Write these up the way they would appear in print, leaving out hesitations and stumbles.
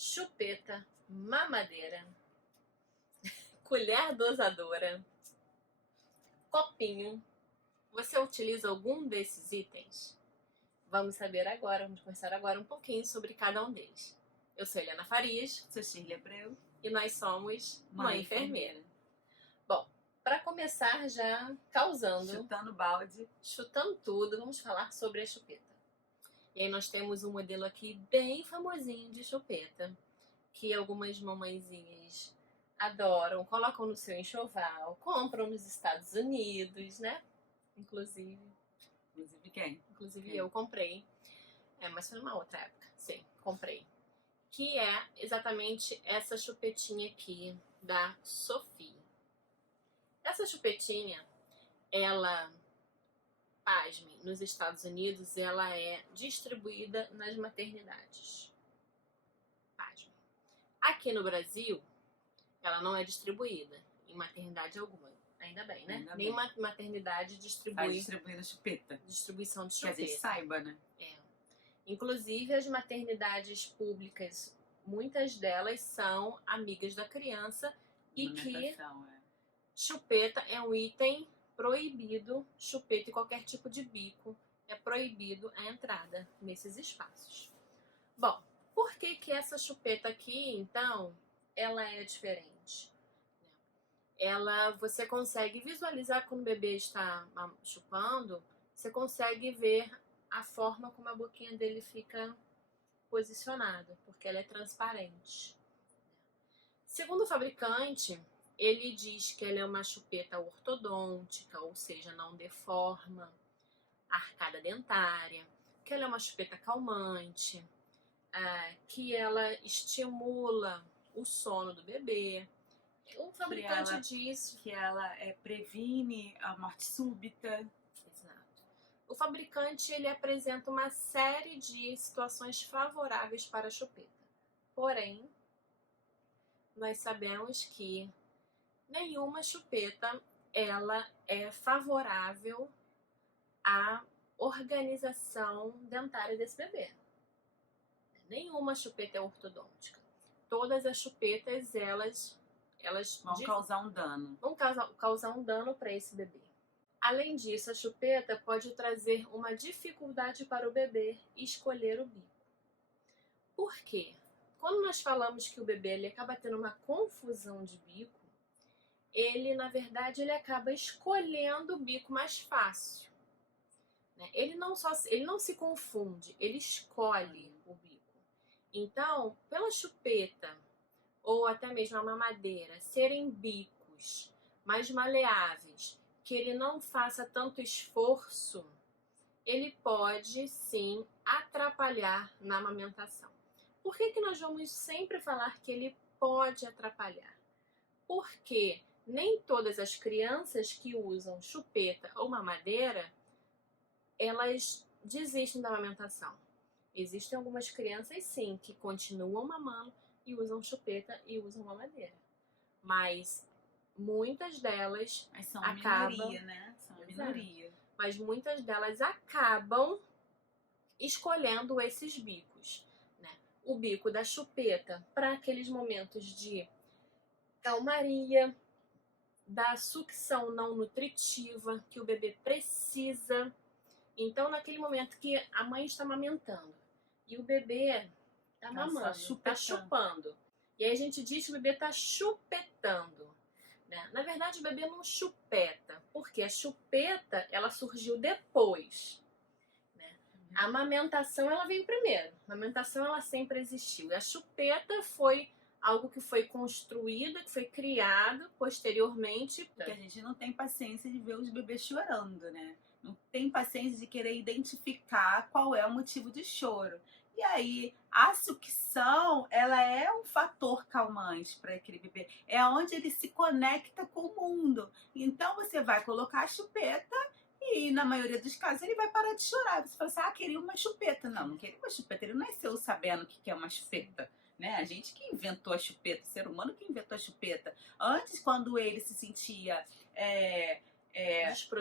chupeta, mamadeira, colher dosadora, copinho. Você utiliza algum desses itens? Vamos saber agora, vamos conversar agora um pouquinho sobre cada um deles. Eu sou Helena Farias. Sou Shirley Abreu. E nós somos Mãe Enfermeira. Bom, para começar já causando, chutando balde, chutando tudo, vamos falar sobre a chupeta. E aí nós temos um modelo aqui bem famosinho de chupeta, que algumas mamãezinhas adoram, colocam no seu enxoval, compram nos Estados Unidos, né? Inclusive quem? Inclusive eu comprei. Mas foi numa outra época. Sim, comprei. Que é exatamente essa chupetinha aqui da Sophie. Essa chupetinha, ela, pasme, nos Estados Unidos, ela é distribuída nas maternidades. Pasme. Aqui no Brasil, ela não é distribuída em maternidade alguma. Ainda bem, né? Ainda Nenhuma bem. maternidade Tá distribui distribuindo chupeta. distribuição de Que a chupeta. gente saiba, né? Inclusive, as maternidades públicas, muitas delas são amigas da criança e que chupeta é um item proibido, chupeta e qualquer tipo de bico é proibido a entrada nesses espaços. Bom, por que que essa chupeta aqui, então, ela é diferente? Você consegue visualizar quando o bebê está chupando, você consegue ver a forma como a boquinha dele fica posicionada, porque ela é transparente. Segundo o fabricante, ele diz que ela é uma chupeta ortodôntica, ou seja, não deforma a arcada dentária, que ela é uma chupeta calmante, que ela estimula o sono do bebê. O fabricante diz que ela previne a morte súbita. Exato. O fabricante ele apresenta uma série de situações favoráveis para a chupeta. Porém, nós sabemos que nenhuma chupeta ela é favorável à organização dentária desse bebê. Nenhuma chupeta é ortodôntica. Todas as chupetas elas vão causar um dano. Vão causar um dano para esse bebê. Além disso, a chupeta pode trazer uma dificuldade para o bebê escolher o bico. Por quê? Quando nós falamos que o bebê ele acaba tendo uma confusão de bico, ele, na verdade, ele acaba escolhendo o bico mais fácil. Ele não se confunde, ele escolhe o bico. Então, pela chupeta ou até mesmo a mamadeira serem bicos mais maleáveis, que ele não faça tanto esforço, ele pode sim atrapalhar na amamentação. Por que que nós vamos sempre falar que ele pode atrapalhar? Porque nem todas as crianças que usam chupeta ou mamadeira, elas desistem da amamentação. Existem algumas crianças sim que continuam mamando e usam chupeta e usam mamadeira. Mas muitas delas são a minoria, né? São a minoria. Mas muitas delas acabam escolhendo esses bicos, né? O bico da chupeta para aqueles momentos de calmaria, da sucção não nutritiva que o bebê precisa. Então, naquele momento que a mãe está amamentando e o bebê está mamando, está chupando, e aí a gente diz que o bebê está chupetando. Na verdade, o bebê não chupeta, porque a chupeta ela surgiu depois. A amamentação ela veio primeiro. A amamentação ela sempre existiu. E a chupeta foi algo que foi construído, que foi criado posteriormente. Porque a gente não tem paciência de ver os bebês chorando, né? Não tem paciência de querer identificar qual é o motivo de choro. E aí, a sucção, ela é um fator calmante para aquele bebê. É onde ele se conecta com o mundo. Então, você vai colocar a chupeta e, na maioria dos casos, ele vai parar de chorar. Você fala assim, queria uma chupeta. Não queria uma chupeta. Ele nasceu sabendo o que é uma chupeta. Né? A gente que inventou a chupeta, o ser humano que inventou a chupeta. Antes, quando ele se sentia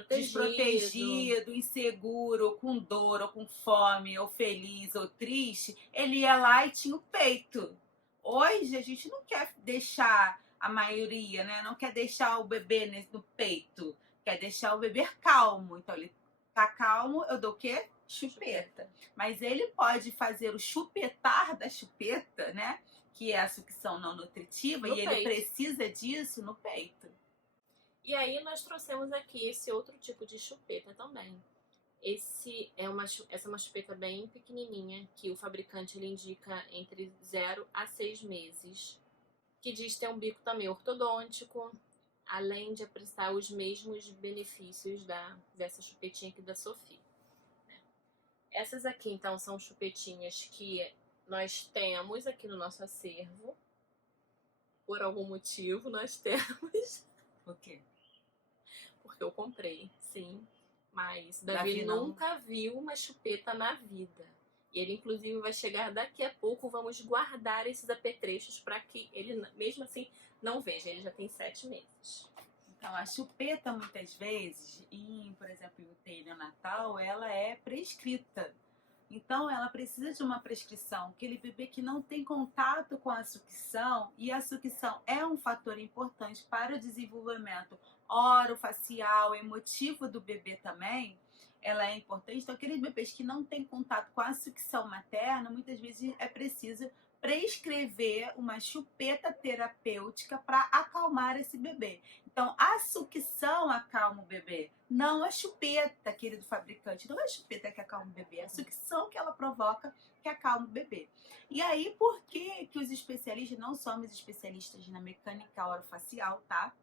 desprotegido, inseguro, com dor, ou com fome, ou feliz, ou triste, ele ia lá e tinha o peito. Hoje a gente não quer deixar a maioria, né? Não quer deixar o bebê no peito, quer deixar o bebê calmo. Então ele tá calmo, eu dou o quê? Chupeta. Mas ele pode fazer o chupetar da chupeta, né? Que é a sucção não nutritiva, No e ele peito. precisa disso no peito. E aí nós trouxemos aqui esse outro tipo de chupeta também. Essa é uma chupeta bem pequenininha, que o fabricante ele indica entre 0 a 6 meses, que diz ter um bico também ortodôntico, além de apresentar os mesmos benefícios dessa chupetinha aqui da Sofia. Essas aqui, então, são chupetinhas que nós temos aqui no nosso acervo. Por algum motivo nós temos. Por quê? Porque eu comprei, sim. Mas Davi Davi nunca viu uma chupeta na vida. E ele, inclusive, vai chegar daqui a pouco. Vamos guardar esses apetrechos para que ele, mesmo assim, não veja. Ele já tem 7 meses. Então, a chupeta, muitas vezes, por exemplo, em UTI neonatal, ela é prescrita. Então, ela precisa de uma prescrição. Aquele bebê que não tem contato com a sucção, e a sucção é um fator importante para o desenvolvimento orofacial, emotivo do bebê também, ela é importante. Então, aqueles bebês que não têm contato com a sucção materna, muitas vezes é preciso prescrever uma chupeta terapêutica para acalmar esse bebê. Então, a sucção acalma o bebê, não a chupeta, querido fabricante. Não é a chupeta que acalma o bebê, é a sucção que ela provoca que acalma o bebê. E aí, por que os especialistas, não somos especialistas na mecânica orofacial, tá?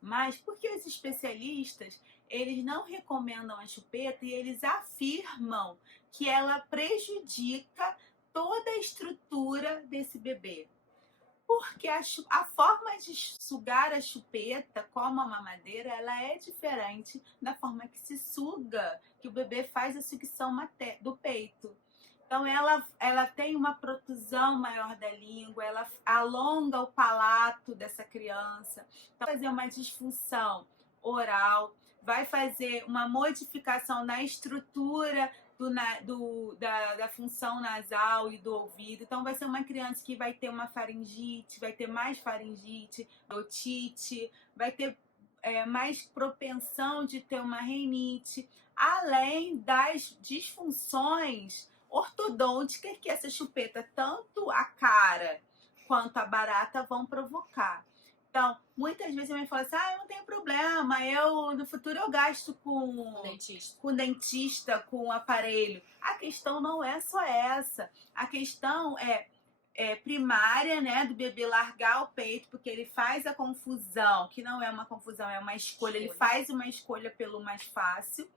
Mas por que os especialistas, eles não recomendam a chupeta e eles afirmam que ela prejudica toda a estrutura desse bebê? Porque a forma de sugar a chupeta, como a mamadeira, ela é diferente da forma que se suga, que o bebê faz a sucção do peito. Então, ela tem uma protusão maior da língua, ela alonga o palato dessa criança. Então, vai fazer uma disfunção oral, vai fazer uma modificação na estrutura da função nasal e do ouvido. Então, vai ser uma criança que vai ter uma faringite, vai ter mais faringite, otite, vai ter mais propensão de ter uma rinite, além das disfunções ortodônticas que essa chupeta, tanto a cara quanto a barata, vão provocar. Então, muitas vezes a mãe fala assim, eu não tenho problema, no futuro eu gasto com dentista, com aparelho. A questão não é só essa. A questão é primária, né, do bebê largar o peito, porque ele faz a confusão, que não é uma confusão, é uma escolha. Ele faz uma escolha pelo mais fácil.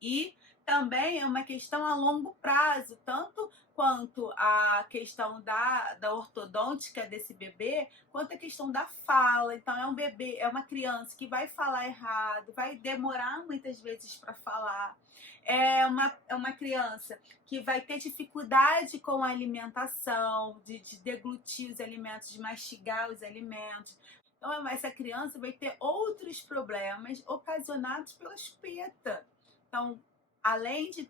E também é uma questão a longo prazo, tanto quanto a questão da ortodôntica desse bebê, quanto a questão da fala. Então, é um bebê, é uma criança que vai falar errado, vai demorar muitas vezes para falar. É uma criança que vai ter dificuldade com a alimentação, de deglutir os alimentos, de mastigar os alimentos. Então, essa criança vai ter outros problemas ocasionados pela chupeta. Então, além de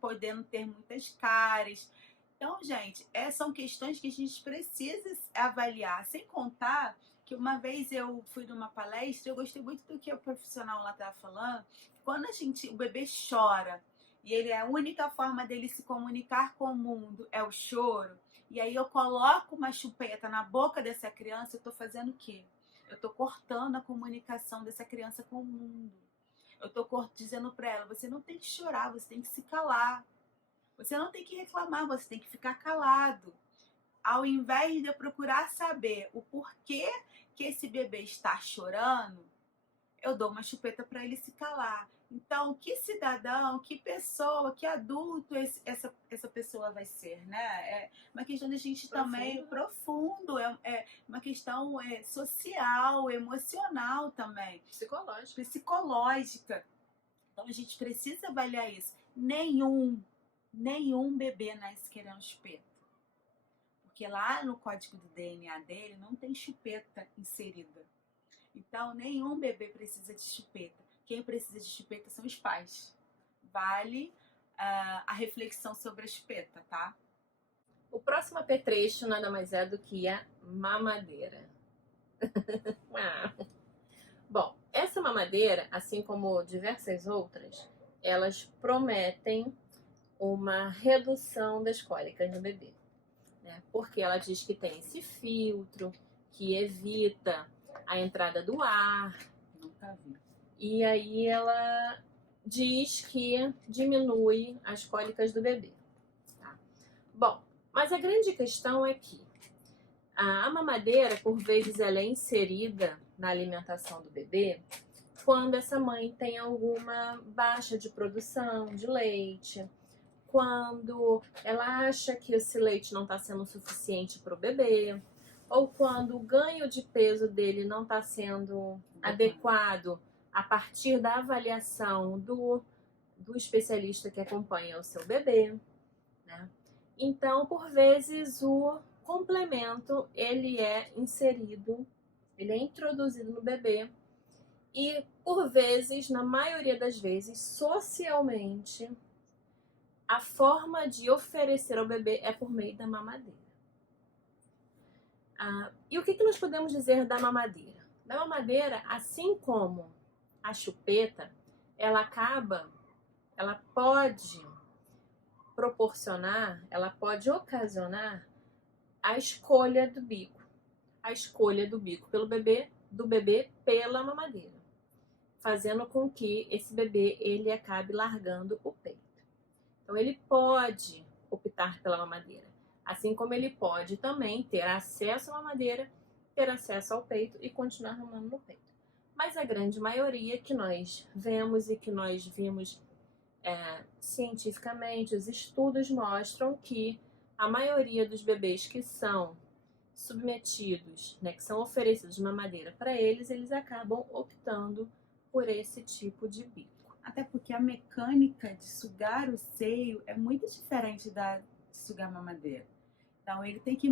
podendo ter muitas cáries. Então, gente, são questões que a gente precisa avaliar. Sem contar que uma vez eu fui numa palestra, eu gostei muito do que o profissional lá estava falando. Quando o bebê chora, e a única forma dele se comunicar com o mundo é o choro, e aí eu coloco uma chupeta na boca dessa criança, eu estou fazendo o quê? Eu estou cortando a comunicação dessa criança com o mundo. Eu estou dizendo para ela, você não tem que chorar, você tem que se calar. Você não tem que reclamar, você tem que ficar calado. Ao invés de eu procurar saber o porquê que esse bebê está chorando, eu dou uma chupeta para ele se calar. Então, que cidadão, que pessoa, que adulto essa pessoa vai ser, né? É uma questão da gente também profundo, é uma questão social, emocional também. Psicológica. Então, a gente precisa avaliar isso. Nenhum bebê nasce querendo chupeta. Porque lá no código do DNA dele não tem chupeta inserida. Então, nenhum bebê precisa de chupeta. Quem precisa de chupeta são os pais. Vale a reflexão sobre a chupeta, tá? O próximo apetrecho nada mais é do que a mamadeira. Bom, essa mamadeira, assim como diversas outras, elas prometem uma redução das cólicas no bebê, né? Porque ela diz que tem esse filtro que evita a entrada do ar. Nunca vi. E aí ela diz que diminui as cólicas do bebê. Tá? Bom, mas a grande questão é que a mamadeira, por vezes, ela é inserida na alimentação do bebê quando essa mãe tem alguma baixa de produção de leite, quando ela acha que esse leite não está sendo suficiente para o bebê, ou quando o ganho de peso dele não está sendo adequado a partir da avaliação do especialista que acompanha o seu bebê, né? Então, por vezes, o complemento ele é inserido, ele é introduzido no bebê e, por vezes, na maioria das vezes, socialmente, a forma de oferecer ao bebê é por meio da mamadeira. E o que nós podemos dizer da mamadeira? Da mamadeira, assim como a chupeta, ela pode proporcionar, ela pode ocasionar a escolha do bico. A escolha do bico do bebê pela mamadeira, fazendo com que esse bebê ele acabe largando o peito. Então ele pode optar pela mamadeira, assim como ele pode também ter acesso à mamadeira, ter acesso ao peito e continuar mamando no peito. Mas a grande maioria que nós vemos e que nós vimos cientificamente, os estudos mostram que a maioria dos bebês que são submetidos, né, que são oferecidos mamadeira para eles, eles acabam optando por esse tipo de bico. Até porque a mecânica de sugar o seio é muito diferente da de sugar a mamadeira. Então ele tem que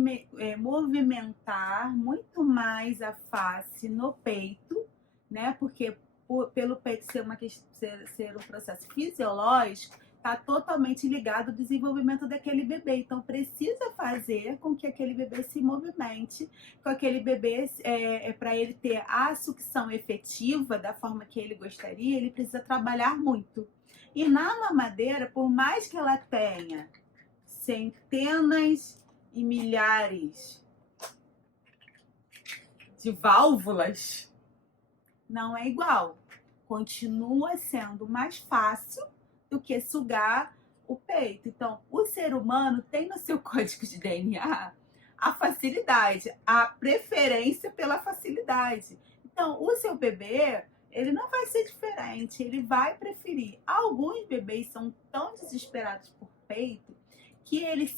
movimentar muito mais a face no peito, né? Porque pelo peito ser um processo fisiológico, está totalmente ligado ao desenvolvimento daquele bebê. Então precisa fazer com que aquele bebê se movimente, com aquele bebê, para ele ter a sucção efetiva da forma que ele gostaria, ele precisa trabalhar muito. E na mamadeira, por mais que ela tenha centenas e milhares de válvulas, não é igual. Continua sendo mais fácil do que sugar o peito. Então, o ser humano tem no seu código de DNA a facilidade, a preferência pela facilidade. Então, o seu bebê, ele não vai ser diferente, ele vai preferir. Alguns bebês são tão desesperados por peito que eles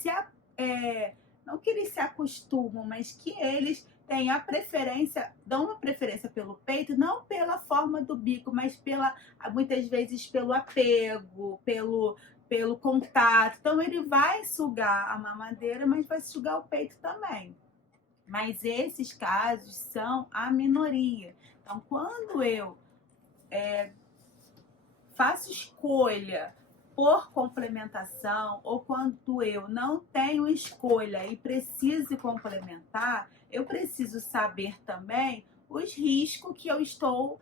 não que eles se acostumam, mas que eles têm a preferência, dão uma preferência pelo peito, não pela forma do bico, mas muitas vezes pelo apego, pelo contato. Então ele vai sugar a mamadeira, mas vai sugar o peito também. Mas esses casos são a minoria. Então quando eu faço escolha por complementação, ou quando eu não tenho escolha e preciso complementar, eu preciso saber também os riscos que eu estou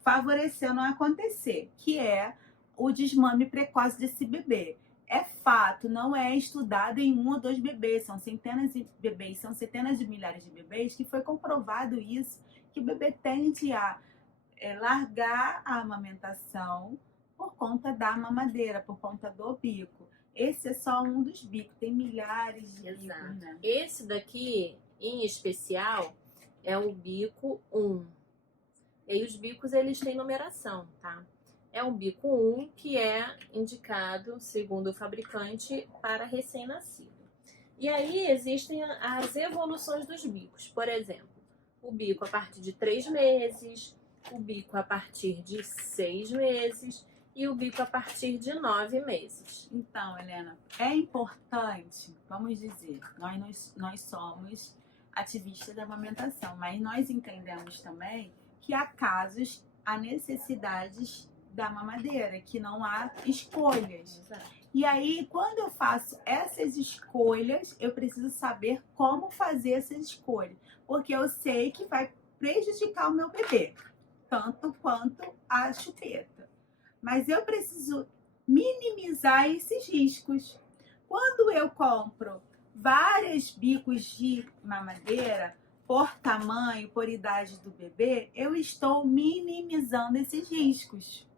favorecendo a acontecer, que é o desmame precoce desse bebê. É fato, não é estudado em 1 ou 2 bebês, são centenas de bebês, são centenas de milhares de bebês que foi comprovado isso, que o bebê tende a largar a amamentação por conta da mamadeira, por conta do bico. Esse é só um dos bicos, tem milhares de bicos, né? Esse daqui, em especial, é o bico 1. E aí os bicos, eles têm numeração, tá? É um bico 1 que é indicado, segundo o fabricante, para recém-nascido. E aí existem as evoluções dos bicos. Por exemplo, o bico a partir de 3 meses, o bico a partir de 6 meses e o bico a partir de 9 meses. Então, Helena, é importante, vamos dizer, nós somos ativistas da amamentação, mas nós entendemos também que há casos, há necessidades da mamadeira, que não há escolhas. Exato. E aí, quando eu faço essas escolhas, eu preciso saber como fazer essas escolhas, porque eu sei que vai prejudicar o meu bebê, tanto quanto a chupeta. Mas eu preciso minimizar esses riscos. Quando eu compro vários bicos de mamadeira, por tamanho, por idade do bebê, eu estou minimizando esses riscos.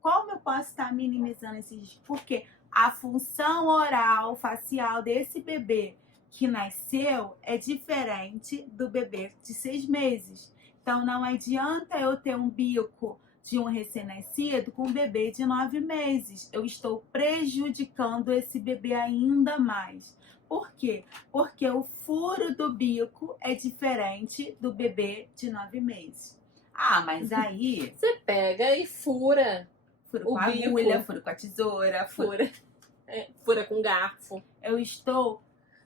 Como eu posso estar minimizando esses riscos? Porque a função oral, facial desse bebê que nasceu é diferente do bebê de 6 meses. Então, não adianta eu ter um bico de um recém-nascido com um bebê de 9 meses. Eu estou prejudicando esse bebê ainda mais. Por quê? Porque o furo do bico é diferente do bebê de 9 meses. Ah, mas aí... Você pega e fura. Furo O com a bico. agulha, furo com a tesoura, Fura com garfo. Eu estou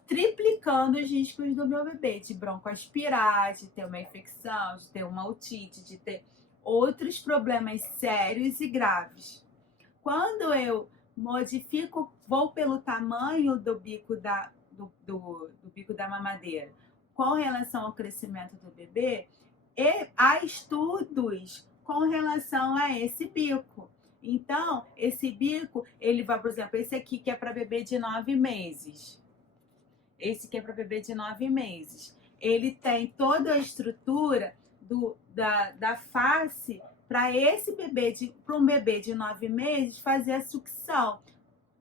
triplicando os riscos do meu bebê de broncoaspirar, de ter uma infecção, de ter uma otite, de ter outros problemas sérios e graves. Quando eu modifico, vou pelo tamanho do bico do bico da mamadeira com relação ao crescimento do bebê, e há estudos com relação a esse bico. Então, esse bico, ele vai, por exemplo, esse aqui que é para bebê de 9 meses. Esse que é para bebê de 9 meses. Ele tem toda a estrutura da face para esse bebê, para um bebê de 9 meses, fazer a sucção.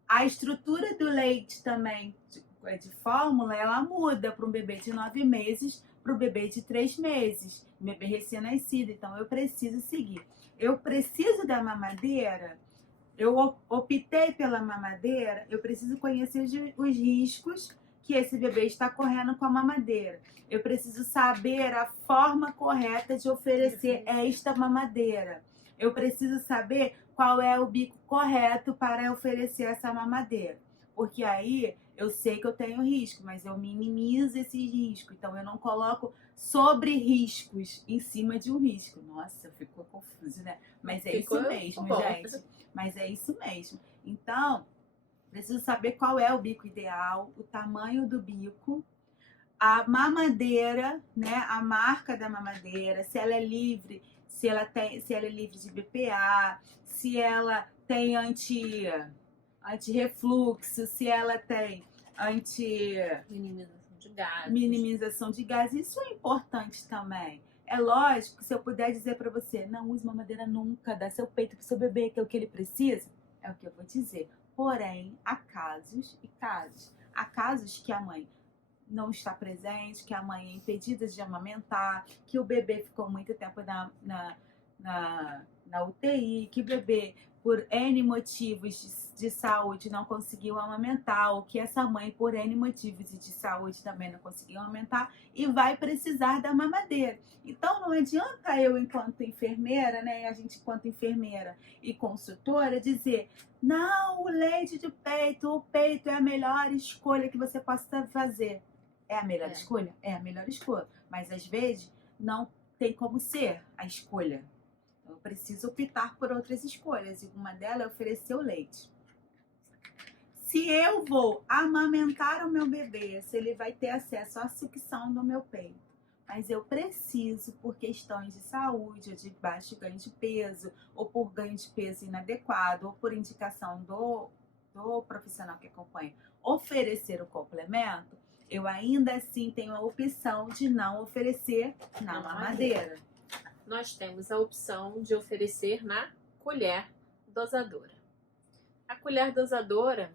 A estrutura do leite também, de fórmula, ela muda para um bebê de 9 meses para o bebê de 3 meses. Bebê recém-nascido. Então, eu preciso seguir. Eu preciso da mamadeira, eu optei pela mamadeira, eu preciso conhecer os riscos que esse bebê está correndo com a mamadeira. Eu preciso saber a forma correta de oferecer esta mamadeira. Eu preciso saber qual é o bico correto para oferecer essa mamadeira. Porque aí eu sei que eu tenho risco, mas eu minimizo esse risco. Então eu não coloco sobre riscos em cima de um risco. Nossa, ficou confuso, né? Mas é isso mesmo, gente. Mas é isso mesmo. Então, preciso saber qual é o bico ideal, o tamanho do bico, a mamadeira, né? A marca da mamadeira, se ela é livre, se ela é livre de BPA, se ela tem anti-refluxo, se ela tem minimização de gases. Isso é importante também. É lógico que se eu puder dizer para você, não use mamadeira nunca, dá seu peito pro seu bebê, que é o que ele precisa, é o que eu vou dizer. Porém, há casos e casos. Há casos que a mãe não está presente, que a mãe é impedida de amamentar, que o bebê ficou muito tempo na UTI, que o bebê, por N motivos de saúde, não conseguiu amamentar, ou que essa mãe, por N motivos de saúde, também não conseguiu amamentar e vai precisar da mamadeira. Então, não adianta eu, enquanto enfermeira, né, a gente, enquanto enfermeira e consultora, dizer: não, o leite de peito, o peito é a melhor escolha que você possa fazer. É a melhor escolha? É a melhor escolha. Mas, às vezes, não tem como ser a escolha. Eu preciso optar por outras escolhas, e uma delas é oferecer o leite. Se eu vou amamentar o meu bebê, se ele vai ter acesso à sucção do meu peito, mas eu preciso, por questões de saúde, ou de baixo ganho de peso, ou por ganho de peso inadequado, ou por indicação do profissional que acompanha, oferecer o complemento, eu ainda assim tenho a opção de não oferecer na mamadeira. Nós temos a opção de oferecer na colher dosadora. A colher dosadora,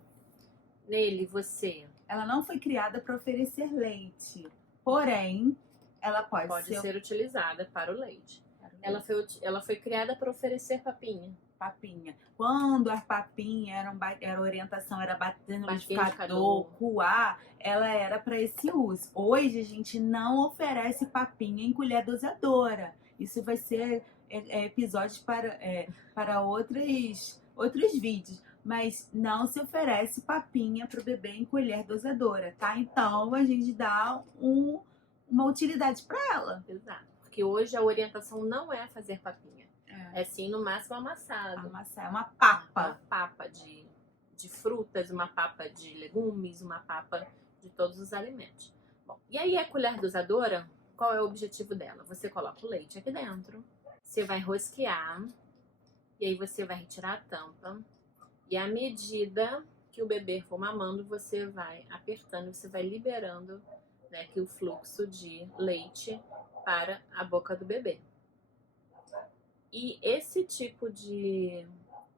nele você... Ela não foi criada para oferecer leite, porém, ela pode ser utilizada para o leite. Ela foi criada para oferecer papinha. Quando a papinha era orientação, era bater no liquidificador, coar, ela era para esse uso. Hoje a gente não oferece papinha em colher dosadora. Isso vai ser episódios para outros vídeos. Mas não se oferece papinha para o bebê em colher dosadora, tá? Então a gente dá uma utilidade para ela. Exato. Porque hoje a orientação não é fazer papinha. É sim, no máximo amassado. É uma papa. Uma papa de de frutas, uma papa de legumes, uma papa de todos os alimentos. Bom, e aí a colher dosadora, qual é o objetivo dela? Você coloca o leite aqui dentro, você vai rosquear, e aí você vai retirar a tampa, e à medida que o bebê for mamando, você vai apertando, você vai liberando, né, que o fluxo de leite para a boca do bebê. E esse tipo de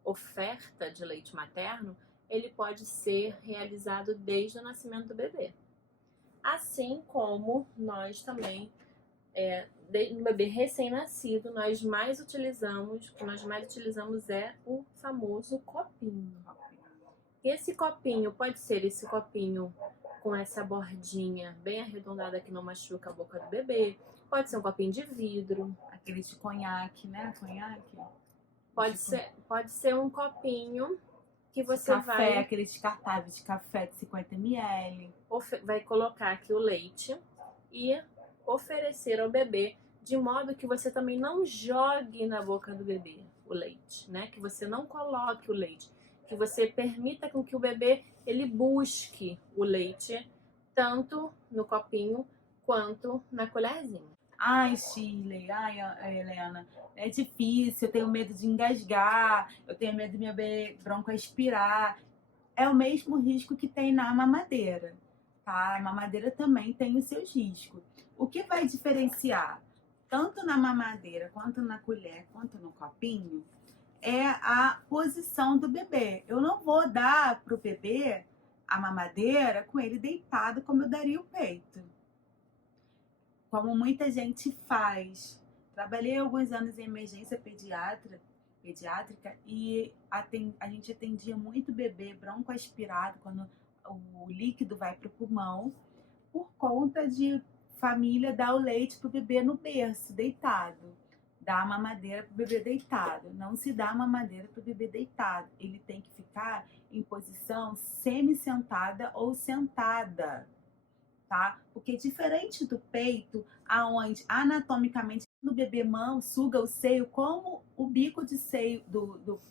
oferta de leite materno, ele pode ser realizado desde o nascimento do bebê. Assim como nós também, no bebê recém-nascido, o que nós mais utilizamos é o famoso copinho. Esse copinho pode ser esse copinho com essa bordinha bem arredondada que não machuca a boca do bebê. Pode ser um copinho de vidro. Aquele de conhaque, né? Conhaque. Pode ser um copinho que você café, aquele descartável de café de 50 ml. Vai colocar aqui o leite e oferecer ao bebê, de modo que você também não jogue na boca do bebê o leite, né? Que você não coloque o leite, que você permita com que o bebê ele busque o leite tanto no copinho quanto na colherzinha. Ai, Shirley, ai, Helena, é difícil, eu tenho medo de engasgar, eu tenho medo de minha broncoaspirar. É o mesmo risco que tem na mamadeira, tá? A mamadeira também tem os seus riscos. O que vai diferenciar, tanto na mamadeira, quanto na colher, quanto no copinho, é a posição do bebê. Eu não vou dar pro bebê a mamadeira com ele deitado como eu daria o peito. Como muita gente faz. Trabalhei alguns anos em emergência pediátrica e a gente atendia muito bebê broncoaspirado quando o líquido vai para o pulmão, por conta de família dar o leite para o bebê no berço, deitado. Dá a mamadeira para o bebê deitado. Não se dá a mamadeira para o bebê deitado. Ele tem que ficar em posição semi-sentada ou sentada. Tá? Porque diferente do peito, aonde anatomicamente o bebê suga o seio, como o bico de seio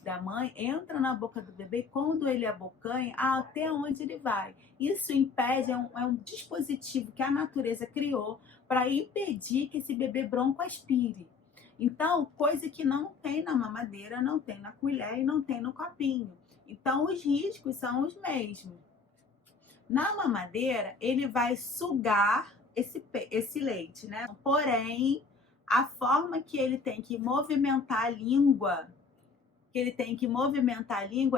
da mãe entra na boca do bebê, quando ele abocanha, até onde ele vai. Isso impede, é um dispositivo que a natureza criou para impedir que esse bebê broncoaspire. Então, coisa que não tem na mamadeira, não tem na colher e não tem no copinho. Então, os riscos são os mesmos. Na mamadeira, ele vai sugar esse leite, né? Porém, a forma que ele tem que movimentar a língua,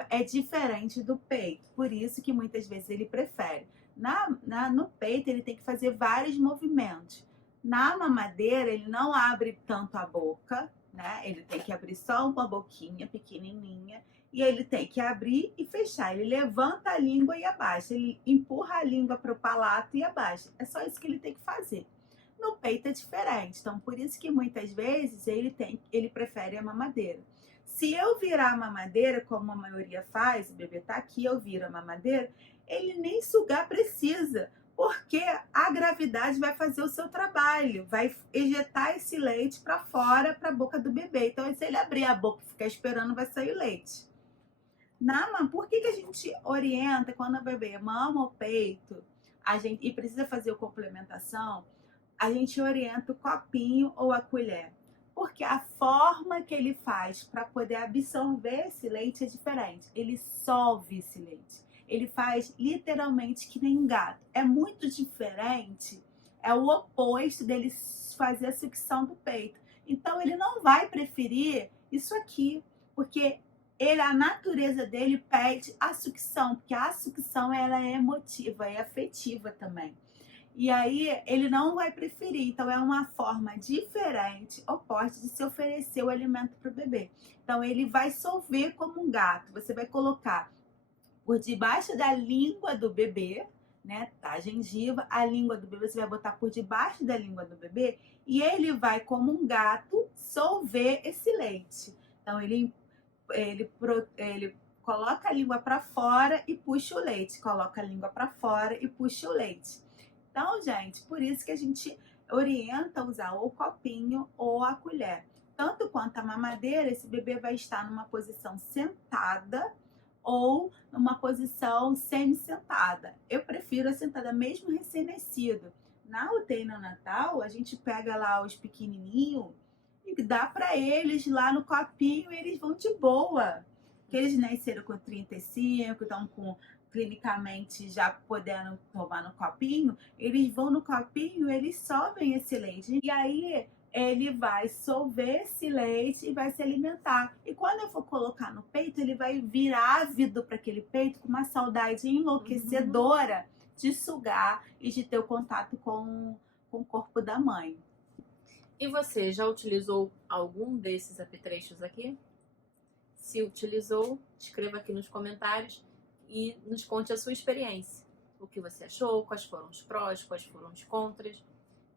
é diferente do peito. Por isso que muitas vezes ele prefere. No peito, ele tem que fazer vários movimentos. Na mamadeira, ele não abre tanto a boca, né? Ele tem que abrir só uma boquinha pequenininha. E ele tem que abrir e fechar. Ele levanta a língua e abaixa. Ele empurra a língua para o palato e abaixa. É só isso que ele tem que fazer. No peito é diferente. Então, por isso que muitas vezes ele prefere a mamadeira. Se eu virar a mamadeira, como a maioria faz, o bebê está aqui, eu viro a mamadeira, ele nem sugar precisa. Porque a gravidade vai fazer o seu trabalho. Vai ejetar esse leite para fora, para a boca do bebê. Então, se ele abrir a boca e ficar esperando, vai sair leite. Por que a gente orienta quando o bebê mama o peito e precisa fazer a complementação, a gente orienta o copinho ou a colher? Porque a forma que ele faz para poder absorver esse leite é diferente. Ele solve esse leite. Ele faz literalmente que nem um gato. É muito diferente, é o oposto dele fazer a sucção do peito. Então ele não vai preferir isso aqui, porque a natureza dele pede a sucção, porque a sucção ela é emotiva, é afetiva também. E aí ele não vai preferir, então é uma forma diferente, oposta de se oferecer o alimento para o bebê. Então ele vai solver como um gato, você vai colocar por debaixo da língua do bebê, né, tá? A gengiva, a língua do bebê, você vai botar por debaixo da língua do bebê e ele vai, como um gato, solver esse leite. Então ele coloca a língua para fora e puxa o leite, coloca a língua para fora e puxa o leite. Então, gente, por isso que a gente orienta a usar ou o copinho ou a colher. Tanto quanto a mamadeira, esse bebê vai estar numa posição sentada ou numa posição semi-sentada. Eu prefiro a sentada mesmo recém-nascido. Na UTI neonatal, a gente pega lá os pequenininhos e dá para eles lá no copinho e eles vão de boa. Que eles nasceram com 35, estão com clinicamente já podendo tomar no copinho, eles vão no copinho, eles solvem esse leite. E aí ele vai solver esse leite e vai se alimentar. E quando eu for colocar no peito, ele vai vir ávido para aquele peito com uma saudade enlouquecedora de sugar e de ter o contato com o corpo da mãe. E você já utilizou algum desses apetrechos aqui? Se utilizou, escreva aqui nos comentários e nos conte a sua experiência. O que você achou, quais foram os prós, quais foram os contras,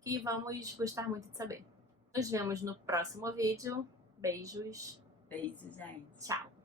que vamos gostar muito de saber. Nos vemos no próximo vídeo. Beijos. Beijo, gente. Tchau.